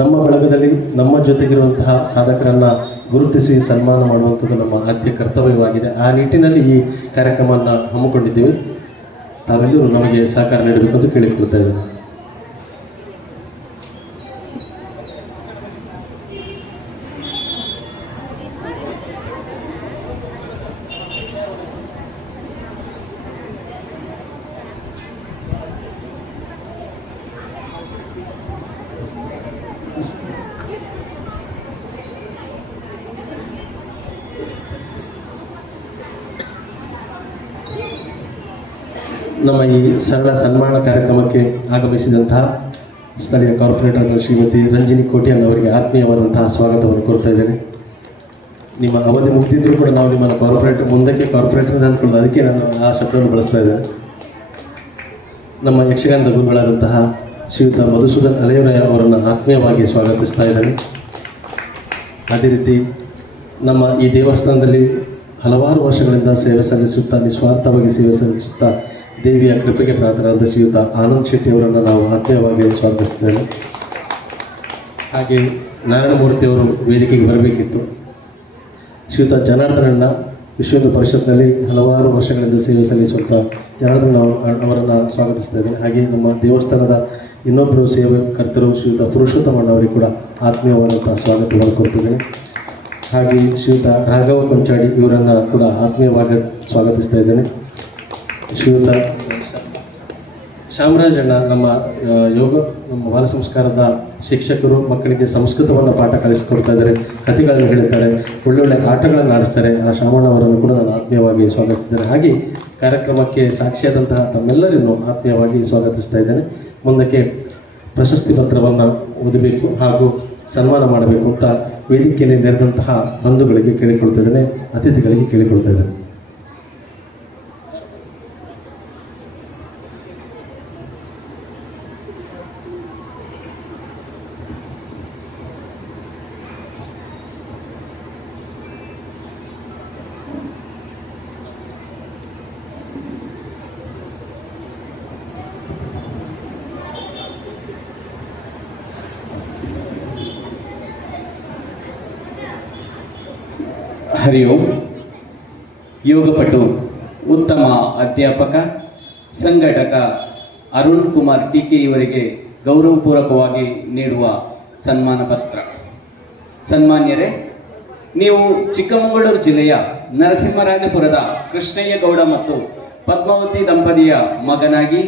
ನಮ್ಮ ಬಳಗದಲ್ಲಿ ನಮ್ಮ ಜೊತೆಗಿರುವಂತಹ ಸಾಧಕರನ್ನ ಗುರುತಿಸಿ ಸನ್ಮಾನ ಮಾಡುವಂಥದ್ದು ನಮ್ಮ ಆದ್ಯ ಕರ್ತವ್ಯವಾಗಿದೆ. ಆ ನಿಟ್ಟಿನಲ್ಲಿ ಈ ಕಾರ್ಯಕ್ರಮವನ್ನು ಹಮ್ಮಿಕೊಂಡಿದ್ದೀವಿ. ತಾವೆಲ್ಲರೂ ನಮಗೆ ಸಹಕಾರ ನೀಡಬೇಕು ಅಂತ ಕೇಳಿಕೊಳ್ತಾ ಇದ್ದೇನೆ. ನಮ್ಮ ಈ ಸರಳ ಸನ್ಮಾನ ಕಾರ್ಯಕ್ರಮಕ್ಕೆ ಆಗಮಿಸಿದಂತಹ ಸ್ಥಳೀಯ ಕಾರ್ಪೊರೇಟರ್ ಶ್ರೀಮತಿ ರಂಜಿನಿ ಕೋಟಿಯನ್ ಅವರಿಗೆ ಆತ್ಮೀಯವಾದಂತಹ ಸ್ವಾಗತವನ್ನು ಕೊಡ್ತಾ ಇದ್ದೇನೆ. ನಿಮ್ಮ ಅವಧಿ ಮುಗಿದಿದ್ದರೂ ಕೂಡ ನಾವು ನಿಮ್ಮನ್ನು ಕಾರ್ಪೊರೇಟರ್ ಮುಂದಕ್ಕೆ ಕಾರ್ಪೊರೇಟರ್ ಅಂದ್ಕೊಳ್ಳೋದು ಅದಕ್ಕೆ ನಾನು ಆ ಶಬ್ದವನ್ನು ಬಳಸ್ತಾ ಇದ್ದೇನೆ. ನಮ್ಮ ಯಕ್ಷಗಾನದ ಗುರುಗಳಾದಂತಹ ಶ್ರೀಯುತ ಮಧುಸೂದನ್ ಅಲೆಯವರಯ್ಯ ಅವರನ್ನು ಆತ್ಮೀಯವಾಗಿ ಸ್ವಾಗತಿಸ್ತಾ ಇದ್ದೇನೆ. ಅದೇ ರೀತಿ ನಮ್ಮ ಈ ದೇವಸ್ಥಾನದಲ್ಲಿ ಹಲವಾರು ವರ್ಷಗಳಿಂದ ಸೇವೆ ಸಲ್ಲಿಸುತ್ತಾ, ನಿಸ್ವಾರ್ಥವಾಗಿ ಸೇವೆ ಸಲ್ಲಿಸುತ್ತಾ ದೇವಿಯ ಕೃಪೆಗೆ ಪಾತ್ರರಾದ ಶ್ರೀಯುತ ಆನಂದ್ ಶೆಟ್ಟಿ ಅವರನ್ನು ನಾವು ಆತ್ಮೀಯವಾಗಿ ಸ್ವಾಗತಿಸ್ತೇವೆ. ಹಾಗೆ ನಾರಾಯಣಮೂರ್ತಿಯವರು ವೇದಿಕೆಗೆ ಬರಬೇಕಿತ್ತು. ಶ್ರೀಯುತ ಜನಾರ್ದನಣ್ಣ ವಿಶ್ವ ಹಿಂದೂ ಪರಿಷತ್ನಲ್ಲಿ ಹಲವಾರು ವರ್ಷಗಳಿಂದ ಸೇವೆ ಸಲ್ಲಿಸುತ್ತಾ ಜನಾರ್ದನ ಅವರನ್ನು ಸ್ವಾಗತಿಸ್ತೇವೆ. ಹಾಗೆ ನಮ್ಮ ದೇವಸ್ಥಾನದ ಇನ್ನೊಬ್ಬರು ಸೇವೆ ಕರ್ತರು ಶ್ರೀಯುತ ಪುರುಷೋತ್ತಮಣ್ಣ ಅವರಿಗೆ ಕೂಡ ಆತ್ಮೀಯವಾದಂಥ ಸ್ವಾಗತವನ್ನು ಕೊಡ್ತಿದ್ದೇನೆ ಹಾಗೆ ಶ್ರೀಯುತ ರಾಘವ ಕೊಂಚಾಡಿ ಇವರನ್ನು ಕೂಡ ಆತ್ಮೀಯವಾಗಿ ಸ್ವಾಗತಿಸ್ತಾ ಇದ್ದೇನೆ. ಶ್ರೀಯುತ ಶ್ಯಾಮರಾಜಣ್ಣ ನಮ್ಮ ಯೋಗ, ನಮ್ಮ ಬಾಲ ಸಂಸ್ಕಾರದ ಶಿಕ್ಷಕರು, ಮಕ್ಕಳಿಗೆ ಸಂಸ್ಕೃತವನ್ನು ಪಾಠ ಕಲಿಸಿಕೊಡ್ತಾ ಇದ್ದಾರೆ, ಕಥೆಗಳನ್ನು ಹೇಳುತ್ತಾರೆ ಒಳ್ಳೊಳ್ಳೆ ಆಟಗಳನ್ನು ಆಡಿಸ್ತಾರೆ. ಆ ಶ್ಯಾಮಣ್ಣ ಅವರನ್ನು ಕೂಡ ನಾನು ಆತ್ಮೀಯವಾಗಿ ಸ್ವಾಗತಿಸಿದ್ದೇನೆ ಹಾಗೆ ಕಾರ್ಯಕ್ರಮಕ್ಕೆ ಸಾಕ್ಷಿಯಾದಂತಹ ತಮ್ಮೆಲ್ಲರನ್ನು ಆತ್ಮೀಯವಾಗಿ ಸ್ವಾಗತಿಸ್ತಾ ಇದ್ದೇನೆ. ಮುಂದಕ್ಕೆ ಪ್ರಶಸ್ತಿ ಪತ್ರವನ್ನು ಓದಬೇಕು ಹಾಗೂ ಸನ್ಮಾನ ಮಾಡಬೇಕು ಅಂತ ವೇದಿಕೆಯಲ್ಲಿ ನೆರೆದಂತಹ ಬಂಧುಗಳಿಗೆ ಕೇಳಿಕೊಳ್ತಾ ಇದ್ದೇನೆ, ಅತಿಥಿಗಳಿಗೆ ಕೇಳಿಕೊಳ್ತಾ ಇದ್ದೇನೆ. ಹರಿ ಓಂ ಯೋಗಪಟು ಉತ್ತಮ ಅಧ್ಯಾಪಕ, ಸಂಘಟಕ ಅರುಣ್ ಕುಮಾರ್ ಟಿಕೆ ಇವರಿಗೆ ಗೌರವಪೂರ್ವಕವಾಗಿ ನೀಡುವ ಸನ್ಮಾನ ಪತ್ರ. ಸನ್ಮಾನ್ಯರೇ, ನೀವು ಚಿಕ್ಕಮಗಳೂರು ಜಿಲ್ಲೆಯ ನರಸಿಂಹರಾಜಪುರದ ಕೃಷ್ಣಯ್ಯ ಗೌಡ ಮತ್ತು ಪದ್ಮಾವತಿ ದಂಪತಿಯ ಮಗನಾಗಿ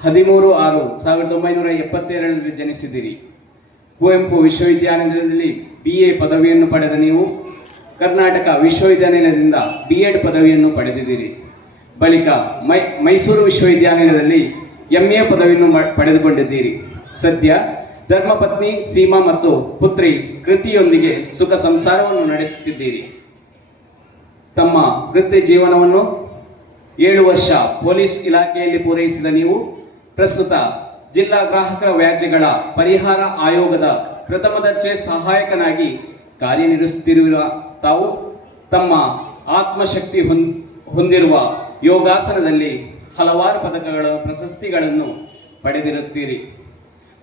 ಹದಿಮೂರು ಆರು ಸಾವಿರದ ಒಂಬೈನೂರ ಎಪ್ಪತ್ತೆರಡರಲ್ಲಿ ಜನಿಸಿದಿರಿ ಕುವೆಂಪು ವಿಶ್ವವಿದ್ಯಾನಿಲಯದಲ್ಲಿ ಬಿ ಎ ಪದವಿಯನ್ನು ಪಡೆದ ನೀವು ಕರ್ನಾಟಕ ವಿಶ್ವವಿದ್ಯಾನಿಲಯದಿಂದ ಬಿ ಎಡ್ ಪದವಿಯನ್ನು ಪಡೆದಿದ್ದೀರಿ. ಬಳಿಕ ಮೈ, ಮೈಸೂರು ವಿಶ್ವವಿದ್ಯಾನಿಲಯದಲ್ಲಿ ಎಂ ಎ ಪದವಿಯನ್ನು ಪಡೆದುಕೊಂಡಿದ್ದೀರಿ. ಸದ್ಯ ಧರ್ಮಪತ್ನಿ ಸೀಮಾ ಮತ್ತು ಪುತ್ರಿ ಕೃತಿಯೊಂದಿಗೆ ಸುಖ ಸಂಸಾರವನ್ನು ನಡೆಸುತ್ತಿದ್ದೀರಿ. ತಮ್ಮ ವೃತ್ತಿ ಜೀವನವನ್ನು ಏಳು ವರ್ಷ ಪೊಲೀಸ್ ಇಲಾಖೆಯಲ್ಲಿ ಪೂರೈಸಿದ ನೀವು ಪ್ರಸ್ತುತ ಜಿಲ್ಲಾ ಗ್ರಾಹಕರ ವ್ಯಾಜ್ಯಗಳ ಪರಿಹಾರ ಆಯೋಗದ ಪ್ರಥಮ ದರ್ಜೆ ಸಹಾಯಕನಾಗಿ ಕಾರ್ಯನಿರ್ವಹಿಸುತ್ತಿರುವ ತಾವು ತಮ್ಮ ಆತ್ಮಶಕ್ತಿ ಹೊಂದ್ ಹೊಂದಿರುವ ಯೋಗಾಸನದಲ್ಲಿ ಹಲವಾರು ಪದಕಗಳ, ಪ್ರಶಸ್ತಿಗಳನ್ನು ಪಡೆದಿರುತ್ತೀರಿ.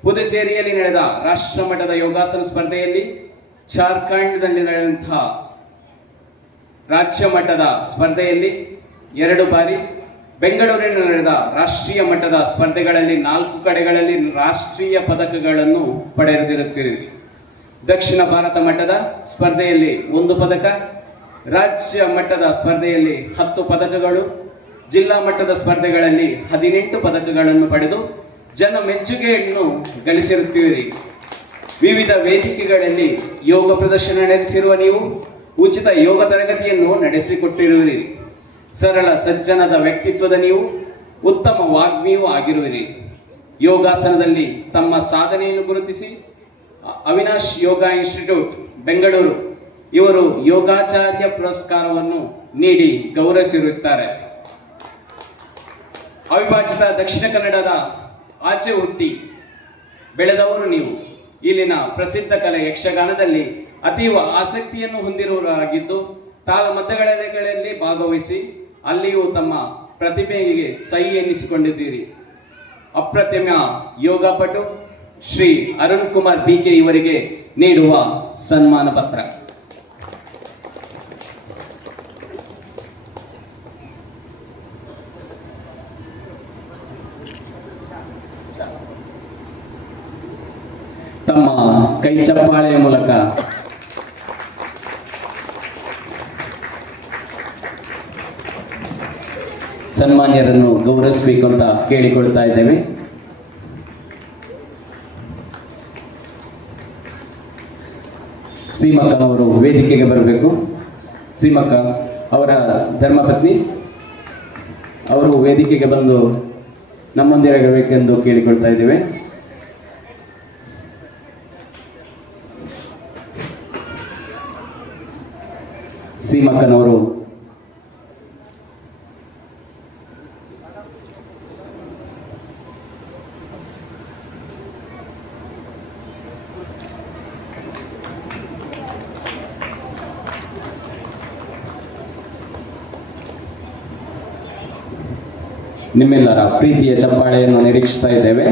ಪುದುಚೇರಿಯಲ್ಲಿ ನಡೆದ ರಾಷ್ಟ್ರ ಮಟ್ಟದ ಯೋಗಾಸನ ಸ್ಪರ್ಧೆಯಲ್ಲಿ ಜಾರ್ಖಂಡ್ನಲ್ಲಿ ನಡೆದಂತಹ ರಾಜ್ಯ ಮಟ್ಟದ ಸ್ಪರ್ಧೆಯಲ್ಲಿ ಎರಡು ಬಾರಿ, ಬೆಂಗಳೂರಿನಲ್ಲಿ ನಡೆದ ರಾಷ್ಟ್ರೀಯ ಮಟ್ಟದ ಸ್ಪರ್ಧೆಗಳಲ್ಲಿ ನಾಲ್ಕು ಕಡೆಗಳಲ್ಲಿ ರಾಷ್ಟ್ರೀಯ ಪದಕಗಳನ್ನು ಪಡೆದಿರುತ್ತೀರಿ. ದಕ್ಷಿಣ ಭಾರತ ಮಟ್ಟದ ಸ್ಪರ್ಧೆಯಲ್ಲಿ ಒಂದು ಪದಕ, ರಾಜ್ಯ ಮಟ್ಟದ ಸ್ಪರ್ಧೆಯಲ್ಲಿ ಹತ್ತು ಪದಕಗಳು, ಜಿಲ್ಲಾ ಮಟ್ಟದ ಸ್ಪರ್ಧೆಗಳಲ್ಲಿ ಹದಿನೆಂಟು ಪದಕಗಳನ್ನು ಪಡೆದು ಜನ ಮೆಚ್ಚುಗೆಯನ್ನು ಗಳಿಸಿರುತ್ತೀರಿ. ವಿವಿಧ ವೇದಿಕೆಗಳಲ್ಲಿ ಯೋಗ ಪ್ರದರ್ಶನ ನಡೆಸಿರುವ ನೀವು ಉಚಿತ ಯೋಗ ತರಗತಿಯನ್ನು ನಡೆಸಿಕೊಟ್ಟಿರುವಿರಿ. ಸರಳ ಸಜ್ಜನದ ವ್ಯಕ್ತಿತ್ವದ ನೀವು ಉತ್ತಮ ವಾಗ್ಮಿಯೂ ಆಗಿರುವಿರಿ. ಯೋಗಾಸನದಲ್ಲಿ ತಮ್ಮ ಸಾಧನೆಯನ್ನು ಗುರುತಿಸಿ ಅವಿನಾಶ್ ಯೋಗ ಇನ್ಸ್ಟಿಟ್ಯೂಟ್, ಬೆಂಗಳೂರು. ಇವರು ಯೋಗಾಚಾರ್ಯ ಪುರಸ್ಕಾರವನ್ನು ನೀಡಿ ಗೌರವಿಸಿರುತ್ತಾರೆ. ಅವಿಭಾಜಿತ ದಕ್ಷಿಣ ಕನ್ನಡದ ಆಚೆ ಹುಟ್ಟಿ ಬೆಳೆದವರು ನೀವು. ಇಲ್ಲಿನ ಪ್ರಸಿದ್ಧ ಕಲೆ ಯಕ್ಷಗಾನದಲ್ಲಿ ಅತೀವ ಆಸಕ್ತಿಯನ್ನು ಹೊಂದಿರುವವರಾಗಿದ್ದು ತಾಳಮದ್ದಗಳಲ್ಲಿ ಭಾಗವಹಿಸಿ ಅಲ್ಲಿಯೂ ತಮ್ಮ ಪ್ರತಿಭೆಗೆ ಸೈ ಎನ್ನಿಸಿಕೊಂಡಿದ್ದೀರಿ. ಅಪ್ರತಿಮ ಯೋಗಪಟು ಶ್ರೀ ಅರುಣ್ ಕುಮಾರ್ ಬಿಕೆ ಇವರಿಗೆ ನೀಡುವ ಸನ್ಮಾನ ಪತ್ರ. ತಮ್ಮ ಕೈ ಚಪ್ಪಾಳೆಯ ಮೂಲಕ ಸನ್ಮಾನ್ಯರನ್ನು ಗೌರವಿಸಬೇಕು ಅಂತ ಕೇಳಿಕೊಳ್ತಾ ಇದ್ದೇವೆ. ಸೀಮಕ್ಕನವರು ವೇದಿಕೆಗೆ ಬರಬೇಕು. ಸೀಮಕ್ಕ ಅವರ ಧರ್ಮಪತ್ನಿ ಅವರು ವೇದಿಕೆಗೆ ಬಂದು ನಮ್ಮೊಂದಿರಬೇಕೆಂದು ಕೇಳಿಕೊಳ್ತಾ ಇದ್ದೇವೆ. ಸೀಮಕ್ಕನವರು ನಿಮ್ಮೆಲ್ಲರ ಪ್ರೀತಿಯ ಚಪ್ಪಾಳೆಯನ್ನು ನಿರೀಕ್ಷಿಸ್ತಾ ಇದ್ದೇವೆ.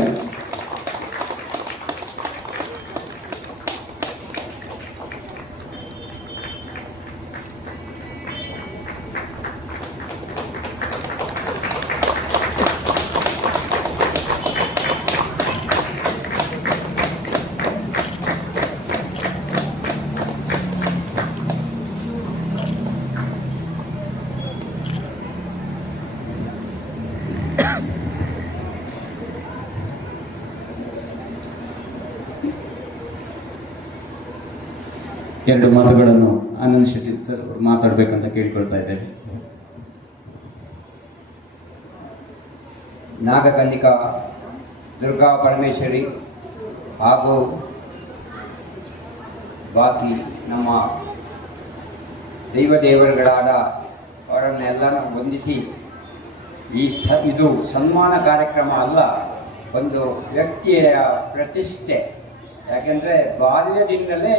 ಎರಡು ಮಾತುಗಳನ್ನು ಆನಂದ್ ಶೆಟ್ಟಿ ಸರ್ ಅವರು ಮಾತಾಡಬೇಕಂತ ಕೇಳಿಕೊಳ್ತಾ ಇದ್ದೇವೆ. ನಾಗಕನ್ನಿಕಾ, ದುರ್ಗಾ ಪರಮೇಶ್ವರಿ ಹಾಗೂ ಬಾಕಿ ನಮ್ಮ ದೈವ ದೇವರುಗಳಾದ ಅವರನ್ನೆಲ್ಲನೂ ವಂದಿಸಿ ಈ ಸ, ಇದು ಸನ್ಮಾನ ಕಾರ್ಯಕ್ರಮ ಅಲ್ಲ, ಒಂದು ವ್ಯಕ್ತಿಯ ಪ್ರತಿಷ್ಠೆ. ಯಾಕೆಂದರೆ ಬಾಲ್ಯದಿಂದಲೇ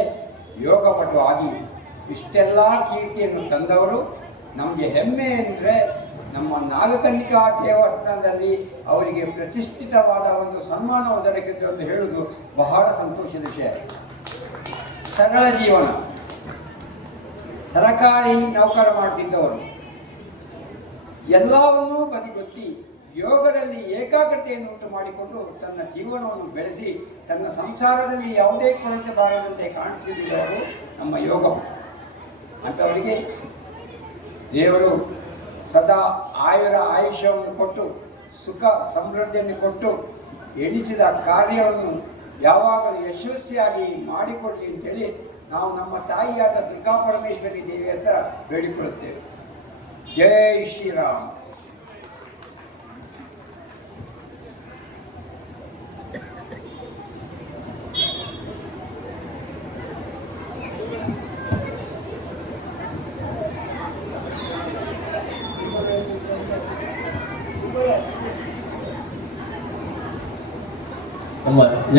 ಯೋಗಪಟು ಆಗಿ ಇಷ್ಟೆಲ್ಲ ಕೀರ್ತಿಯನ್ನು ತಂದವರು. ನಮಗೆ ಹೆಮ್ಮೆ ಅಂದರೆ ನಮ್ಮ ನಾಗಕನ್ನಿಕಾ ದೇವಸ್ಥಾನದಲ್ಲಿ ಅವರಿಗೆ ಪ್ರತಿಷ್ಠಿತವಾದ ಒಂದು ಸನ್ಮಾನ ಒದಗಿದ್ದು ಎಂದು ಹೇಳುವುದು ಬಹಳ ಸಂತೋಷದ ವಿಷಯ. ಸರಳ ಜೀವನ. ಸರಕಾರಿ ನೌಕರ ಮಾಡ್ತಿದ್ದವರು. ಎಲ್ಲವನ್ನೂ ಬದಿಗೊತ್ತಿ ಯೋಗದಲ್ಲಿ ಏಕಾಗ್ರತೆಯನ್ನು ಉಂಟು ಮಾಡಿಕೊಂಡು ತನ್ನ ಜೀವನವನ್ನು ಬೆಳೆಸಿ ತನ್ನ ಸಂಸಾರದಲ್ಲಿ ಯಾವುದೇ ಕೊರತೆ ಬಾರದಂತೆ ಕಾಣಿಸಿದವರು ನಮ್ಮ ಯೋಗ ಅಂಥವರಿಗೆ ದೇವರು ಸದಾ ಆಯುರ ಆಯುಷ್ಯವನ್ನು ಕೊಟ್ಟು, ಸುಖ ಸಮೃದ್ಧಿಯನ್ನು ಕೊಟ್ಟು ಎಣಿಸಿದ ಕಾರ್ಯವನ್ನು ಯಾವಾಗಲೂ ಯಶಸ್ವಿಯಾಗಿ ಮಾಡಿಕೊಡಲಿ ಅಂತೇಳಿ ನಾವು ನಮ್ಮ ತಾಯಿಯಾದ ದುರ್ಗಾ ಪರಮೇಶ್ವರಿ ದೇವಿ ಹತ್ರ ಬೇಡಿಕೊಳ್ಳುತ್ತೇವೆ. ಜೈ ಶ್ರೀರಾಮ್.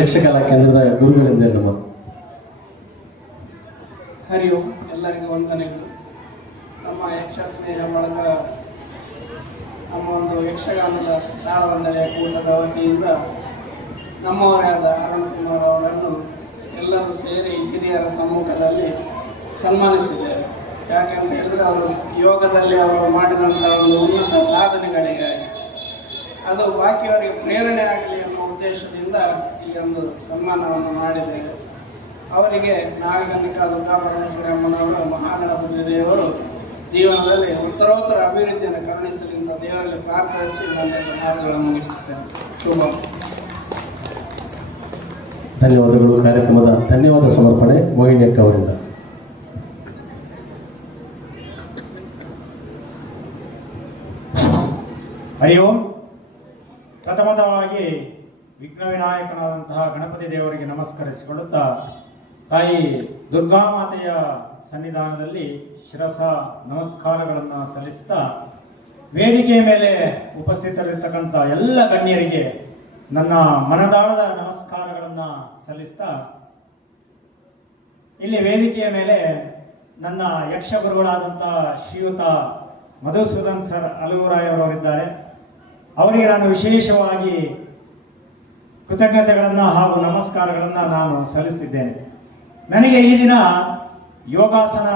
ಯಕ್ಷಕಲಾ ಕೇಂದ್ರದ ಗುರುಗಳಿಂದ ನಮ್ಮ ಹರಿ ಓಂ. ಎಲ್ಲರಿಗೂ ವಂದನೆಗಳು. ನಮ್ಮ ಯಕ್ಷ ಸ್ನೇಹ ಬಳಗ, ನಮ್ಮ ಒಂದು ಯಕ್ಷಗಾನದ ತಾಳವಂದನೆಯ ಕೂಟದ ವತಿಯಿಂದ ನಮ್ಮವರಾದ ಅರುಣ್ ಕುಮಾರ್ ಅವರನ್ನು ಎಲ್ಲರೂ ಸೇರಿ ಹಿರಿಯರ ಸಮ್ಮುಖದಲ್ಲಿ ಸನ್ಮಾನಿಸಿದ್ದೇವೆ ಯಾಕಂತ ಹೇಳಿದ್ರೆ ಅವರು ಯೋಗದಲ್ಲಿ ಅವರು ಮಾಡಿದಂಥ ಒಂದು ಉನ್ನತ ಸಾಧನೆಗಳಿಗಾಗಿ. ಅದು ಬಾಕಿಯವರಿಗೆ ಪ್ರೇರಣೆ ಆಗಲಿ ಉದ್ದೇಶದಿಂದ ಈ ಒಂದು ಸನ್ಮಾನವನ್ನು ಮಾಡಿದ್ದೇವೆ ಅವರಿಗೆ ನಾಗಕನ್ನಿಕಾ ದುರ್ಗಾ ಪರಮೇಶ್ವರಿ ಅಮ್ಮನವರು ಮಹಾಗಣಪತಿ ದೇವರು ಜೀವನದಲ್ಲಿ ಉತ್ತರೋತ್ತರ ಅಭಿವೃದ್ಧಿಯನ್ನು ಕರುಣಿಸಲಿ ಅಂತ ದೇವರಲ್ಲಿ ಪ್ರಾರ್ಥಿಸಿ ನನ್ನ ಮಾತುಗಳನ್ನು ಮುಗಿಸುತ್ತೇನೆ ಶುಭ. ಧನ್ಯವಾದಗಳು. ಕಾರ್ಯಕ್ರಮದ ಧನ್ಯವಾದ ಸಮರ್ಪಣೆ ಮೋಹಿನಿ ಅಕ್ಕ ಅವರಿಂದ. ಹರಿ ಓಂ. ಪ್ರಥಮತವಾಗಿ ವಿಘ್ನ ವಿನಾಯಕನಾದಂತಹ ಗಣಪತಿ ದೇವರಿಗೆ ನಮಸ್ಕರಿಸಿಕೊಳ್ಳುತ್ತಾ, ತಾಯಿ ದುರ್ಗಾಮಾತೆಯ ಸನ್ನಿಧಾನದಲ್ಲಿ ಶಿರಸ ನಮಸ್ಕಾರಗಳನ್ನು ಸಲ್ಲಿಸುತ್ತಾ, ವೇದಿಕೆಯ ಮೇಲೆ ಉಪಸ್ಥಿತರಿರ್ತಕ್ಕಂಥ ಎಲ್ಲ ಗಣ್ಯರಿಗೆ ನನ್ನ ಮನದಾಳದ ನಮಸ್ಕಾರಗಳನ್ನು ಸಲ್ಲಿಸ್ತಾ ಇಲ್ಲಿ ವೇದಿಕೆಯ ಮೇಲೆ ನನ್ನ ಯಕ್ಷ ಗುರುಗಳಾದಂಥ ಶ್ರೀಯುತ ಮಧುಸೂದನ್ ಸರ್ ಅಲುಗುರಾಯ್ ಅವರಿದ್ದಾರೆ. ಅವರಿಗೆ ನಾನು ವಿಶೇಷವಾಗಿ ಕೃತಜ್ಞತೆಗಳನ್ನು ಹಾಗೂ ನಮಸ್ಕಾರಗಳನ್ನು ನಾನು ಸಲ್ಲಿಸ್ತಿದ್ದೇನೆ. ನನಗೆ ಈ ದಿನ ಯೋಗಾಸನ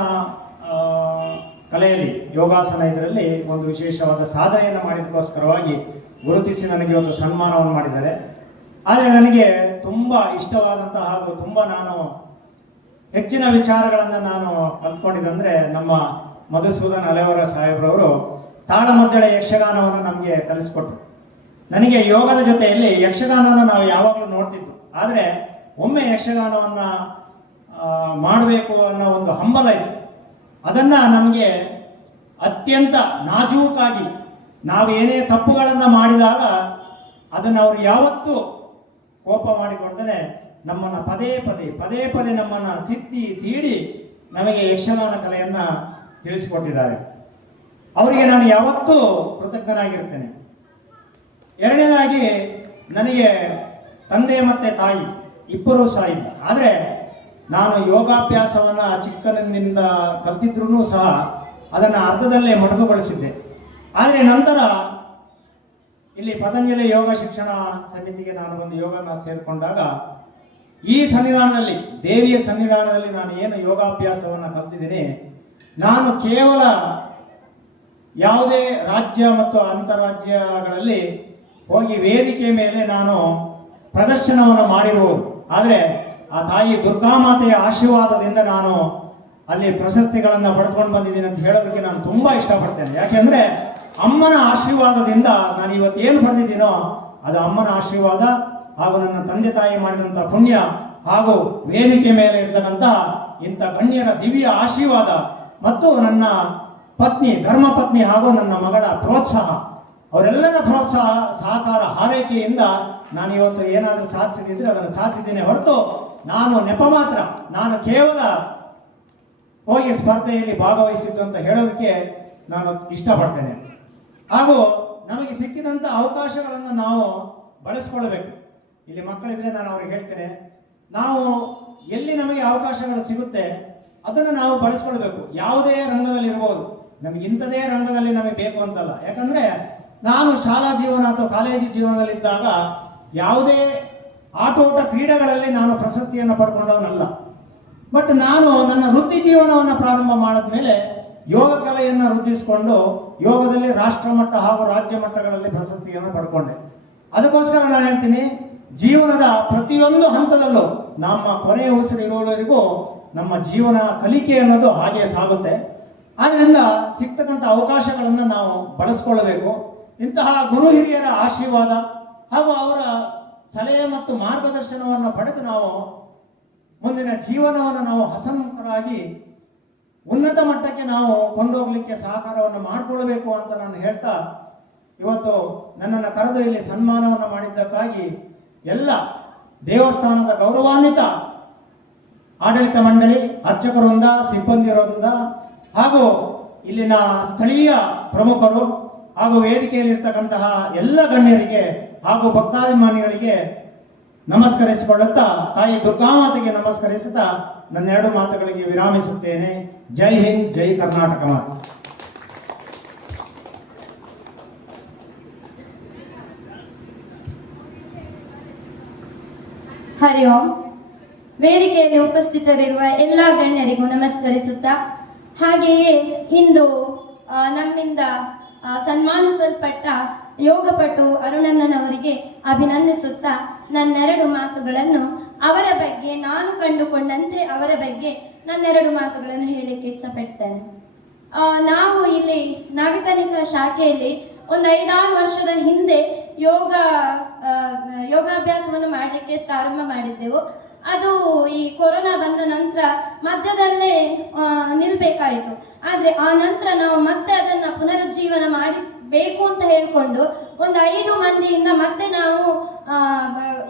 ಕಲೆಯಲ್ಲಿ, ಯೋಗಾಸನ ಇದರಲ್ಲಿ ಒಂದು ವಿಶೇಷವಾದ ಸಾಧನೆಯನ್ನು ಮಾಡಿದಕ್ಕೋಸ್ಕರವಾಗಿ ಗುರುತಿಸಿ ನನಗೆ ಒಂದು ಸನ್ಮಾನವನ್ನು ಮಾಡಿದ್ದಾರೆ. ಆದರೆ ನನಗೆ ತುಂಬ ಇಷ್ಟವಾದಂತಹ ಹಾಗೂ ತುಂಬ ನಾನು ಹೆಚ್ಚಿನ ವಿಚಾರಗಳನ್ನು ನಾನು ಕಲ್ತ್ಕೊಂಡಿದ್ದಂದ್ರೆ ನಮ್ಮ ಮಧುಸೂದನ್ ಅಲೆವರ ಸಾಹೇಬ್ರವರು ತಾಳಮದ್ದಳೆ ಯಕ್ಷಗಾನವನ್ನು ನಮಗೆ ಕಲಿಸ್ಕೊಟ್ರು. ನನಗೆ ಯೋಗದ ಜೊತೆಯಲ್ಲಿ ಯಕ್ಷಗಾನವನ್ನು ನಾವು ಯಾವಾಗಲೂ ನೋಡ್ತಿದ್ದು ಆದರೆ ಒಮ್ಮೆ ಯಕ್ಷಗಾನವನ್ನು ಮಾಡಬೇಕು ಅನ್ನೋ ಒಂದು ಹಂಬಲ ಇತ್ತು. ಅದನ್ನು ನಮಗೆ ಅತ್ಯಂತ ನಾಜೂಕಾಗಿ ನಾವು ಏನೇ ತಪ್ಪುಗಳನ್ನು ಮಾಡಿದಾಗ ಅದನ್ನು ಅವರು ಯಾವತ್ತೂ ಕೋಪ ಮಾಡಿಕೊಡ್ದೇ ನಮ್ಮನ್ನು ಪದೇ ಪದೇ ಪದೇ ಪದೇ ನಮ್ಮನ್ನು ತಿತ್ತಿ ತೀಡಿ ನಮಗೆ ಯಕ್ಷಗಾನ ಕಲೆಯನ್ನು ತಿಳಿಸಿಕೊಟ್ಟಿದ್ದಾರೆ. ಅವರಿಗೆ ನಾನು ಯಾವತ್ತೂ ಕೃತಜ್ಞನಾಗಿರ್ತೇನೆ. ಎರಡನೇದಾಗಿ ನನಗೆ ತಂದೆ ಮತ್ತು ತಾಯಿ, ಇಬ್ಬರು ಸಹ ಇಲ್ಲ ಆದರೆ ನಾನು ಯೋಗಾಭ್ಯಾಸವನ್ನು ಚಿಕ್ಕನಿಂದ ಕಲ್ತಿದ್ರೂ ಸಹ ಅದನ್ನು ಅರ್ಧದಲ್ಲೇ ಮೊಟಕುಗೊಳಿಸಿದ್ದೆ ಆದರೆ ನಂತರ ಇಲ್ಲಿ ಪತಂಜಲಿ ಯೋಗ ಶಿಕ್ಷಣ ಸಮಿತಿಗೆ ನಾನು ಒಂದು ಯೋಗನ ಸೇರಿಕೊಂಡಾಗ ಈ ಸನ್ನಿಧಾನದಲ್ಲಿ, ದೇವಿಯ ಸನ್ನಿಧಾನದಲ್ಲಿ ನಾನು ಏನು ಯೋಗಾಭ್ಯಾಸವನ್ನು ಕಲ್ತಿದ್ದೀನಿ, ನಾನು ಕೇವಲ ಯಾವುದೇ ರಾಜ್ಯ ಮತ್ತು ಅಂತಾರಾಜ್ಯಗಳಲ್ಲಿ ಹೋಗಿ ವೇದಿಕೆ ಮೇಲೆ ನಾನು ಪ್ರದರ್ಶನವನ್ನು ಮಾಡಿರುವುದು. ಆದರೆ ಆ ತಾಯಿ ದುರ್ಗಾಮಾತೆಯ ಆಶೀರ್ವಾದದಿಂದ ನಾನು ಅಲ್ಲಿ ಪ್ರಶಸ್ತಿಗಳನ್ನು ಪಡೆದುಕೊಂಡು ಬಂದಿದ್ದೀನಿ ಅಂತ ಹೇಳೋದಕ್ಕೆ ನಾನು ತುಂಬ ಇಷ್ಟಪಡ್ತೇನೆ. ಯಾಕೆಂದರೆ ಅಮ್ಮನ ಆಶೀರ್ವಾದದಿಂದ ನಾನು ಇವತ್ತು ಏನು ಪಡೆದಿದ್ದೀನೋ ಅದು ಅಮ್ಮನ ಆಶೀರ್ವಾದ ಹಾಗೂ ನನ್ನ ತಂದೆ ತಾಯಿ ಮಾಡಿದಂಥ ಪುಣ್ಯ ಹಾಗೂ ವೇದಿಕೆ ಮೇಲೆ ಇರ್ತಕ್ಕಂಥ ಇಂಥ ಗಣ್ಯರ ದಿವ್ಯ ಆಶೀರ್ವಾದ ಮತ್ತು ನನ್ನ ಪತ್ನಿ ಧರ್ಮಪತ್ನಿ ಹಾಗೂ ನನ್ನ ಮಗಳ ಪ್ರೋತ್ಸಾಹ. ಅವರೆಲ್ಲರ ಪ್ರೋತ್ಸಾಹ ಸಹಕಾರ ಹಾರೈಕೆಯಿಂದ ನಾನು ಇವತ್ತು ಏನಾದರೂ ಸಾಧಿಸಿದ್ರೆ ಅದನ್ನು ಸಾಧಿಸಿದ್ದೇನೆ ಹೊರತು ನಾನು ನೆಪ ಮಾತ್ರ. ನಾನು ಕೇವಲ ಹೋಗಿ ಸ್ಪರ್ಧೆಯಲ್ಲಿ ಭಾಗವಹಿಸಿದ್ದು ಅಂತ ಹೇಳೋದಕ್ಕೆ ನಾನು ಇಷ್ಟಪಡ್ತೇನೆ. ಹಾಗೂ ನಮಗೆ ಸಿಕ್ಕಿದಂಥ ಅವಕಾಶಗಳನ್ನು ನಾವು ಬಳಸ್ಕೊಳ್ಬೇಕು. ಇಲ್ಲಿ ಮಕ್ಕಳಿದ್ರೆ ನಾನು ಅವ್ರಿಗೆ ಹೇಳ್ತೇನೆ, ನಾವು ಎಲ್ಲಿ ನಮಗೆ ಅವಕಾಶಗಳು ಸಿಗುತ್ತೆ ಅದನ್ನು ನಾವು ಬಳಸ್ಕೊಳ್ಬೇಕು. ಯಾವುದೇ ರಂಗದಲ್ಲಿ ಇರ್ಬೋದು ನಮಗೆ ಇಂಥದೇ ರಂಗದಲ್ಲಿ ನಮಗೆ ಬೇಕು ಅಂತಲ್ಲ. ಯಾಕಂದ್ರೆ ನಾನು ಶಾಲಾ ಜೀವನ ಅಥವಾ ಕಾಲೇಜು ಜೀವನದಲ್ಲಿದ್ದಾಗ ಯಾವುದೇ ಆಟೋಟ ಕ್ರೀಡೆಗಳಲ್ಲಿ ನಾನು ಪ್ರಶಸ್ತಿಯನ್ನು ಪಡ್ಕೊಂಡವನಲ್ಲ. ಬಟ್ ನಾನು ನನ್ನ ವೃತ್ತಿ ಜೀವನವನ್ನು ಪ್ರಾರಂಭ ಮಾಡಿದ ಮೇಲೆ ಯೋಗ ಕಲೆಯನ್ನು ವೃದ್ಧಿಸಿಕೊಂಡು ಯೋಗದಲ್ಲಿ ರಾಷ್ಟ್ರ ಮಟ್ಟ ಹಾಗೂ ರಾಜ್ಯ ಮಟ್ಟಗಳಲ್ಲಿ ಪ್ರಶಸ್ತಿಯನ್ನು ಪಡ್ಕೊಂಡೆ. ಅದಕ್ಕೋಸ್ಕರ ನಾನು ಹೇಳ್ತೀನಿ, ಜೀವನದ ಪ್ರತಿಯೊಂದು ಹಂತದಲ್ಲೂ ನಮ್ಮ ಕೊನೆಯ ಉಸಿರು ಇರುವವರೆಗೂ ನಮ್ಮ ಜೀವನ ಕಲಿಕೆ ಅನ್ನೋದು ಹಾಗೆ ಸಾಗುತ್ತೆ. ಆದ್ದರಿಂದ ಸಿಗ್ತಕ್ಕಂಥ ಅವಕಾಶಗಳನ್ನು ನಾವು ಬಳಸ್ಕೊಳ್ಳಬೇಕು. ಇಂತಹ ಗುರು ಹಿರಿಯರ ಆಶೀರ್ವಾದ ಹಾಗೂ ಅವರ ಸಲಹೆ ಮತ್ತು ಮಾರ್ಗದರ್ಶನವನ್ನು ಪಡೆದು ನಾವು ಮುಂದಿನ ಜೀವನವನ್ನು ನಾವು ಹಸನ್ಮುಖರಾಗಿ ಉನ್ನತ ಮಟ್ಟಕ್ಕೆ ನಾವು ಕೊಂಡೋಗ್ಲಿಕ್ಕೆ ಸಹಕಾರವನ್ನು ಮಾಡಿಕೊಳ್ಬೇಕು ಅಂತ ನಾನು ಹೇಳ್ತಾ ಇವತ್ತು ನನ್ನನ್ನು ಕರೆದು ಇಲ್ಲಿ ಸನ್ಮಾನವನ್ನು ಮಾಡಿದ್ದಕ್ಕಾಗಿ ಎಲ್ಲ ದೇವಸ್ಥಾನದ ಗೌರವಾನ್ವಿತ ಆಡಳಿತ ಮಂಡಳಿ ಅರ್ಚಕರಿಂದ ಸಿಬ್ಬಂದಿರೊಂದ ಹಾಗೂ ಇಲ್ಲಿನ ಸ್ಥಳೀಯ ಪ್ರಮುಖರು ಹಾಗೂ ವೇದಿಕೆಯಲ್ಲಿರ್ತಕ್ಕಂತಹ ಎಲ್ಲ ಗಣ್ಯರಿಗೆ ಹಾಗೂ ಭಕ್ತಾಭಿಮಾನಿಗಳಿಗೆ ನಮಸ್ಕರಿಸಿಕೊಳ್ಳುತ್ತಾ, ತಾಯಿ ದುರ್ಗಾಮಾತೆಗೆ ನಮಸ್ಕರಿಸುತ್ತಾ ನನ್ನೆರಡು ಮಾತುಗಳಿಗೆ ವಿರಾಮಿಸುತ್ತೇನೆ. ಜೈ ಹಿಂದ್, ಜೈ ಕರ್ನಾಟಕ ಮಾತು. ಹರಿ ಓಂ. ವೇದಿಕೆಯಲ್ಲಿ ಉಪಸ್ಥಿತರಿರುವ ಎಲ್ಲ ಗಣ್ಯರಿಗೂ ನಮಸ್ಕರಿಸುತ್ತಾ, ಹಾಗೆಯೇ ಇಂದು ನಮ್ಮಿಂದ ಸನ್ಮಾನಿಸಲ್ಪಟ್ಟ ಯೋಗಪಟು ಅರುಣಣ್ಣನವರಿಗೆ ಅಭಿನಂದಿಸುತ್ತಾ ನನ್ನೆರಡು ಮಾತುಗಳನ್ನು ಅವರ ಬಗ್ಗೆ ನಾನು ಕಂಡುಕೊಂಡಂತೆ ಅವರ ಬಗ್ಗೆ ನನ್ನೆರಡು ಮಾತುಗಳನ್ನು ಹೇಳಲಿಕ್ಕೆ ಇಚ್ಛಪಡ್ತೇನೆ. ನಾವು ಇಲ್ಲಿ ನಾಗಕನಿಕ ಶಾಖೆಯಲ್ಲಿ ಒಂದು ಐದಾರು ವರ್ಷದ ಹಿಂದೆ ಯೋಗ ಯೋಗಾಭ್ಯಾಸವನ್ನು ಮಾಡಲಿಕ್ಕೆ ಪ್ರಾರಂಭ ಮಾಡಿದ್ದೆವು. ಅದು ಈ ಕೊರೋನಾ ಬಂದ ನಂತರ ಮಧ್ಯದಲ್ಲೇ ನಿಲ್ಬೇಕಾಯಿತು. ಆದರೆ ಆ ನಂತರ ನಾವು ಮತ್ತೆ ಅದನ್ನು ಪುನರುಜ್ಜೀವನ ಮಾಡಿಸಬೇಕು ಅಂತ ಹೇಳಿಕೊಂಡು ಒಂದು ಐದು ಮಂದಿಯಿಂದ ಮತ್ತೆ ನಾವು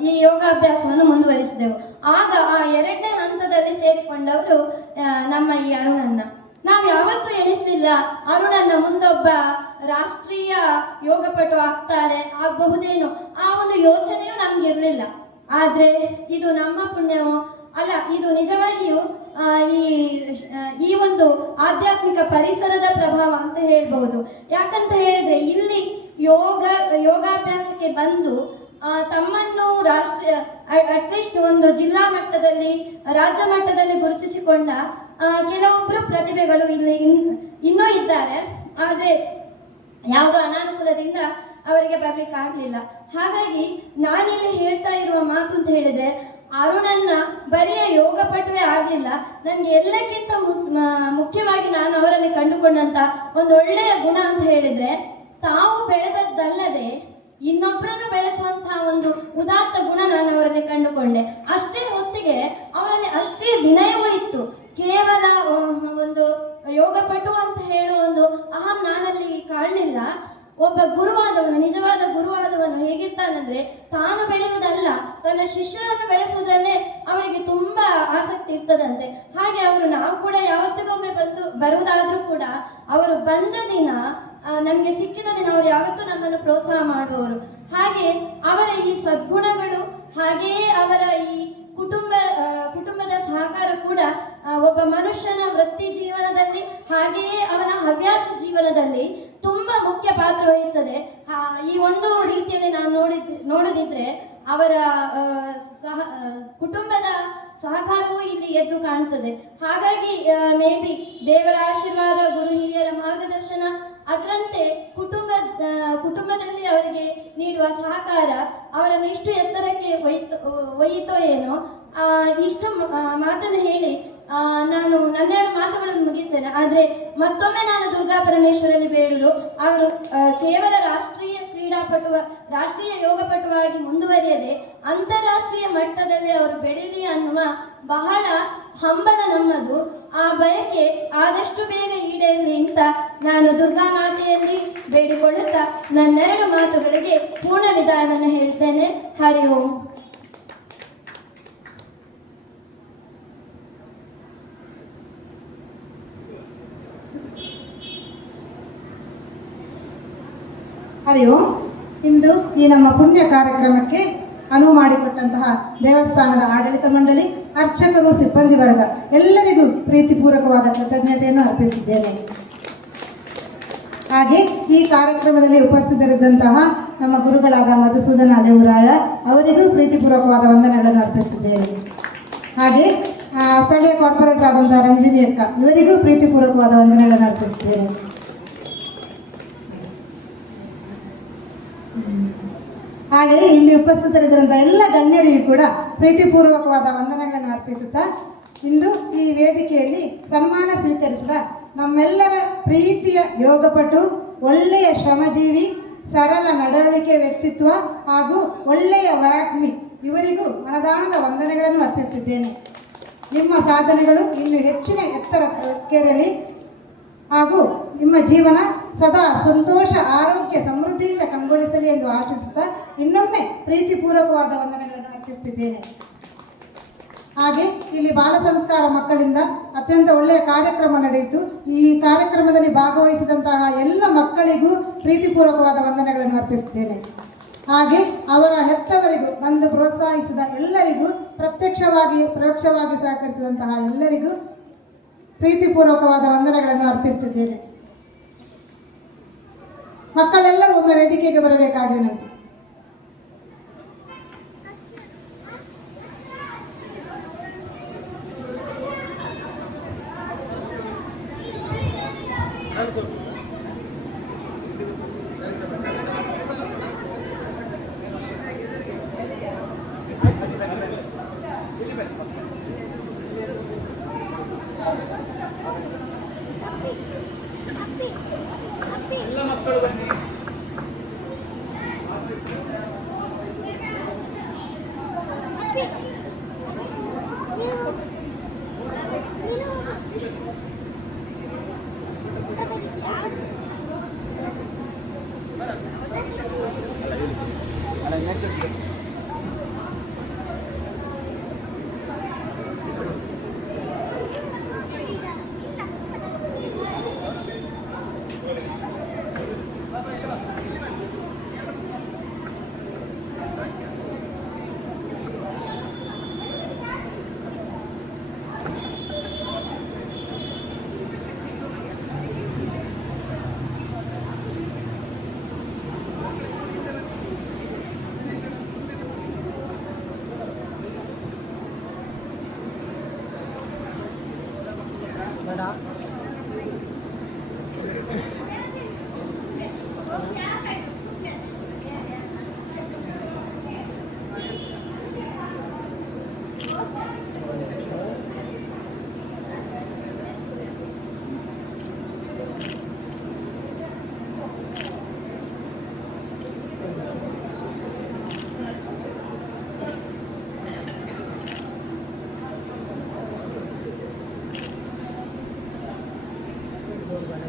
ಈ ಯೋಗಾಭ್ಯಾಸವನ್ನು ಮುಂದುವರಿಸಿದೆವು. ಆಗ ಆ ಎರಡನೇ ಹಂತದಲ್ಲಿ ಸೇರಿಕೊಂಡವರು ನಮ್ಮ ಈ ಅರುಣನ್ನ ನಾವು ಯಾವತ್ತೂ ಎಣಿಸಲಿಲ್ಲ ಅರುಣನ್ನ ಮುಂದೊಬ್ಬ ರಾಷ್ಟ್ರೀಯ ಯೋಗಪಟು ಆಗ್ತಾರೆ, ಆಗಬಹುದೇನೋ. ಆ ಒಂದು ಯೋಚನೆಯೂ ನಮ್ಗಿರ್ಲಿಲ್ಲ. ಆದ್ರೆ ಇದು ನಮ್ಮ ಪುಣ್ಯವೋ? ಅಲ್ಲ, ಇದು ನಿಜವಾಗಿಯೂ ಈ ಈ ಒಂದು ಆಧ್ಯಾತ್ಮಿಕ ಪರಿಸರದ ಪ್ರಭಾವ ಅಂತ ಹೇಳ್ಬಹುದು. ಯಾಕಂತ ಹೇಳಿದ್ರೆ, ಇಲ್ಲಿ ಯೋಗ, ಯೋಗಾಭ್ಯಾಸಕ್ಕೆ ಬಂದು ತಮ್ಮನ್ನು ರಾಷ್ಟ್ರೀಯ ಅಟ್ಲೀಸ್ಟ್ ಒಂದು ಜಿಲ್ಲಾ ಮಟ್ಟದಲ್ಲಿ, ರಾಜ್ಯ ಮಟ್ಟದಲ್ಲಿ ಗುರುತಿಸಿಕೊಂಡ ಕೆಲವೊಬ್ಬರು ಪ್ರತಿಭೆಗಳು ಇಲ್ಲಿ ಇನ್- ಇನ್ನೂ ಇದ್ದಾರೆ. ಆದರೆ, ಯಾವುದೋ ಅನಾನುಕೂಲದಿಂದ ಅವರಿಗೆ ಬರ್ಲಿಕ್ಕೆ ಆಗ್ಲಿಲ್ಲ ಹಾಗಾಗಿ ನಾನಿಲ್ಲಿ ಹೇಳ್ತಾ ಅರುಣನ್ನ ಬರಿಯ ಯೋಗ ಪಟುವೆ ಆಗಲಿಲ್ಲ. ನನಗೆ ಎಲ್ಲಕ್ಕಿಂತ ಮುಖ್ಯವಾಗಿ ನಾನು ಅವರಲ್ಲಿ ಕಂಡುಕೊಂಡಂತ ಒಂದು ಒಳ್ಳೆಯ ಗುಣ ಅಂತ ಹೇಳಿದ್ರೆ, ತಾವು ಬೆಳೆದದ್ದಲ್ಲದೆ ಇನ್ನೊಬ್ಬರನ್ನು ಬೆಳೆಸುವಂತಹ ಒಂದು ಉದಾತ್ತ ಗುಣ ನಾನು ಅವರಲ್ಲಿ ಕಂಡುಕೊಂಡೆ. ಅಷ್ಟೇ ಹೊತ್ತಿಗೆ ಅವರಲ್ಲಿ ಅಷ್ಟೇ ವಿನಯವೂ ಇತ್ತು. ಕೇವಲ ಒಂದು ಯೋಗಪಟು ಅಂತ ಹೇಳುವ ಒಂದು ಅಹಂ ನಾನಲ್ಲಿ ಕಾಣಲಿಲ್ಲ. ಒಬ್ಬ ಗುರುವಾದವನು, ನಿಜವಾದ ಗುರುವಾದವನು ಹೇಗಿರ್ತಾನಂದ್ರೆ ತಾನು ಬೆಳೆಯುವುದಲ್ಲ, ತನ್ನ ಶಿಷ್ಯರನ್ನು ಬೆಳೆಸುವುದರಲ್ಲೇ ಅವರಿಗೆ ತುಂಬಾ ಆಸಕ್ತಿ ಇರ್ತದಂತೆ. ಹಾಗೆ ಅವರು ನಾವು ಕೂಡ ಯಾವತ್ತಿಗೊಮ್ಮೆ ಬಂದು ಬರುವುದಾದ್ರೂ ಕೂಡ ಅವರು ಬಂದ ದಿನ ನಮಗೆ ಸಿಕ್ಕಿದ ದಿನ ಅವರು ಯಾವತ್ತೂ ನಮ್ಮನ್ನು ಪ್ರೋತ್ಸಾಹ ಮಾಡುವವರು. ಹಾಗೆ ಅವರ ಈ ಸದ್ಗುಣಗಳು ಹಾಗೆಯೇ ಅವರ ಈ ಕುಟುಂಬ ಕುಟುಂಬದ ಸಹಕಾರ ಕೂಡ ಒಬ್ಬ ಮನುಷ್ಯನ ವೃತ್ತಿ ಜೀವನದಲ್ಲಿ, ಹಾಗೆಯೇ ಅವನ ಹವ್ಯಾಸ ಜೀವನದಲ್ಲಿ ತುಂಬಾ ಮುಖ್ಯ ಪಾತ್ರ ವಹಿಸ್ತದೆ. ಈ ಒಂದು ರೀತಿಯಲ್ಲಿ ನಾನು ನೋಡಿದ್, ನೋಡದಿದ್ರೆ ಅವರ ಸಹ ಕುಟುಂಬದ ಸಹಕಾರವೂ ಇಲ್ಲಿ ಎದ್ದು ಕಾಣ್ತದೆ. ಹಾಗಾಗಿ ಮೇ ಬಿ ದೇವರ ಆಶೀರ್ವಾದ, ಗುರು ಹಿರಿಯರ ಮಾರ್ಗದರ್ಶನ, ಅದರಂತೆ ಕುಟುಂಬ ಕುಟುಂಬದಲ್ಲಿ ಅವರಿಗೆ ನೀಡುವ ಸಹಕಾರ, ಅವರನ್ನು ಇಷ್ಟು ಎತ್ತರಕ್ಕೆ ಒಯ್ತು ಒಯ್ಯಿತೋ ಏನೋ ಇಷ್ಟು ಮಾತನ್ನು ಹೇಳಿ ನಾನು ನನ್ನೆರಡು ಆದರೆ ಮತ್ತೊಮ್ಮೆ ನಾನು ದುರ್ಗಾ ಪರಮೇಶ್ವರಲ್ಲಿ ಬೇಡುದು. ಅವರು ಕೇವಲ ರಾಷ್ಟ್ರೀಯ ಕ್ರೀಡಾಪಟುವ, ರಾಷ್ಟ್ರೀಯ ಯೋಗಪಟುವಾಗಿ ಮುಂದುವರಿಯದೆ ಅಂತಾರಾಷ್ಟ್ರೀಯ ಮಟ್ಟದಲ್ಲಿ ಅವರು ಬೆಳೀಲಿ ಅನ್ನುವ ಬಹಳ ಹಂಬಲ ನಮ್ಮದು ಆ ಬಯಕೆ ಆದಷ್ಟು ಬೇಗ ಈಡೇರಲಿ ಅಂತ ನಾನು ದುರ್ಗಾ ಮಾತೆಯಲ್ಲಿ ಬೇಡಿಕೊಳ್ಳುತ್ತಾ ನನ್ನೆರಡು ಮಾತುಗಳಿಗೆ ಪೂರ್ಣ ವಿಧಾನವನ್ನು ಹೇಳ್ತೇನೆ. ಹರಿ ಓಂ. ಹರಿ ಓಂ ಇಂದು ಈ ನಮ್ಮ ಪುಣ್ಯ ಕಾರ್ಯಕ್ರಮಕ್ಕೆ ಅನುವು ಮಾಡಿಕೊಟ್ಟಂತಹ ದೇವಸ್ಥಾನದ ಆಡಳಿತ ಮಂಡಳಿ, ಅರ್ಚಕರು, ಸಿಬ್ಬಂದಿ ವರ್ಗ, ಎಲ್ಲರಿಗೂ ಪ್ರೀತಿಪೂರ್ವಕವಾದ ಕೃತಜ್ಞತೆಯನ್ನು ಅರ್ಪಿಸಿದ್ದೇನೆ ಹಾಗೆ ಈ ಕಾರ್ಯಕ್ರಮದಲ್ಲಿ ಉಪಸ್ಥಿತರಿದ್ದಂತಹ ನಮ್ಮ ಗುರುಗಳಾದ ಮಧುಸೂದನ ಅಲೆವುರಾಯ ಅವರಿಗೂ ಪ್ರೀತಿಪೂರ್ವಕವಾದ ವಂದನೆಗಳನ್ನು ಅರ್ಪಿಸಿದ್ದೇನೆ ಹಾಗೆ ಸ್ಥಳೀಯ ಕಾರ್ಪೊರೇಟರ್ ಆದಂತಹ ರಂಜಿನಿ ಅಕ್ಕ ಇವರಿಗೂ ಪ್ರೀತಿಪೂರ್ವಕವಾದ ವಂದನೆಗಳನ್ನು ಅರ್ಪಿಸಿದ್ದೇನೆ ಹಾಗೆಯೇ ಇಲ್ಲಿ ಉಪಸ್ಥಿತರಿದ್ದಂಥ ಎಲ್ಲ ಗಣ್ಯರಿಗೂ ಕೂಡ ಪ್ರೀತಿಪೂರ್ವಕವಾದ ವಂದನೆಗಳನ್ನು ಅರ್ಪಿಸುತ್ತಾ ಇಂದು ಈ ವೇದಿಕೆಯಲ್ಲಿ ಸನ್ಮಾನ ಸ್ವೀಕರಿಸಿದ ನಮ್ಮೆಲ್ಲರ ಪ್ರೀತಿಯ ಯೋಗಪಟು, ಒಳ್ಳೆಯ ಶ್ರಮಜೀವಿ, ಸರಳ ನಡವಳಿಕೆ ವ್ಯಕ್ತಿತ್ವ ಹಾಗೂ ಒಳ್ಳೆಯ ವಾಗ್ಮಿ ಇವರಿಗೂ ಮನದಾನದ ವಂದನೆಗಳನ್ನು ಅರ್ಪಿಸುತ್ತಿದ್ದೇನೆ. ನಿಮ್ಮ ಸಾಧನೆಗಳು ಇನ್ನು ಹೆಚ್ಚಿನ ಎತ್ತರಕ್ಕೇರಲಿ ಹಾಗೂ ನಿಮ್ಮ ಜೀವನ ಸದಾ ಸಂತೋಷ, ಆರೋಗ್ಯ, ಸಮೃದ್ಧಿಯಿಂದ ಕಂಗೊಳಿಸಲಿ ಎಂದು ಆಶಿಸುತ್ತಾ ಇನ್ನೊಮ್ಮೆ ಪ್ರೀತಿಪೂರ್ವಕವಾದ ವಂದನೆಗಳನ್ನು ಅರ್ಪಿಸುತ್ತಿದ್ದೇನೆ. ಹಾಗೆ ಇಲ್ಲಿ ಬಾಲ ಸಂಸ್ಕಾರ ಮಕ್ಕಳಿಂದ ಅತ್ಯಂತ ಒಳ್ಳೆಯ ಕಾರ್ಯಕ್ರಮ ನಡೆಯಿತು. ಈ ಕಾರ್ಯಕ್ರಮದಲ್ಲಿ ಭಾಗವಹಿಸಿದಂತಹ ಎಲ್ಲ ಮಕ್ಕಳಿಗೂ ಪ್ರೀತಿಪೂರ್ವಕವಾದ ವಂದನೆಗಳನ್ನು ಅರ್ಪಿಸುತ್ತೇನೆ. ಹಾಗೆ ಅವರ ಹೆತ್ತವರಿಗೂ ಬಂದು ಪ್ರೋತ್ಸಾಹಿಸಿದ ಎಲ್ಲರಿಗೂ ಪ್ರತ್ಯಕ್ಷವಾಗಿ ಪರೋಕ್ಷವಾಗಿ ಸಹಕರಿಸಿದಂತಹ ಎಲ್ಲರಿಗೂ ಪ್ರೀತಿಪೂರ್ವಕವಾದ ವಂದನೆಗಳನ್ನು ಅರ್ಪಿಸುತ್ತಿದ್ದೇನೆ. ಮಕ್ಕಳೆಲ್ಲರೂ ಒಮ್ಮೆ ವೇದಿಕೆಗೆ ಬರಬೇಕಾಗಿ ವಿನಂತಿ Gracias. Urbana.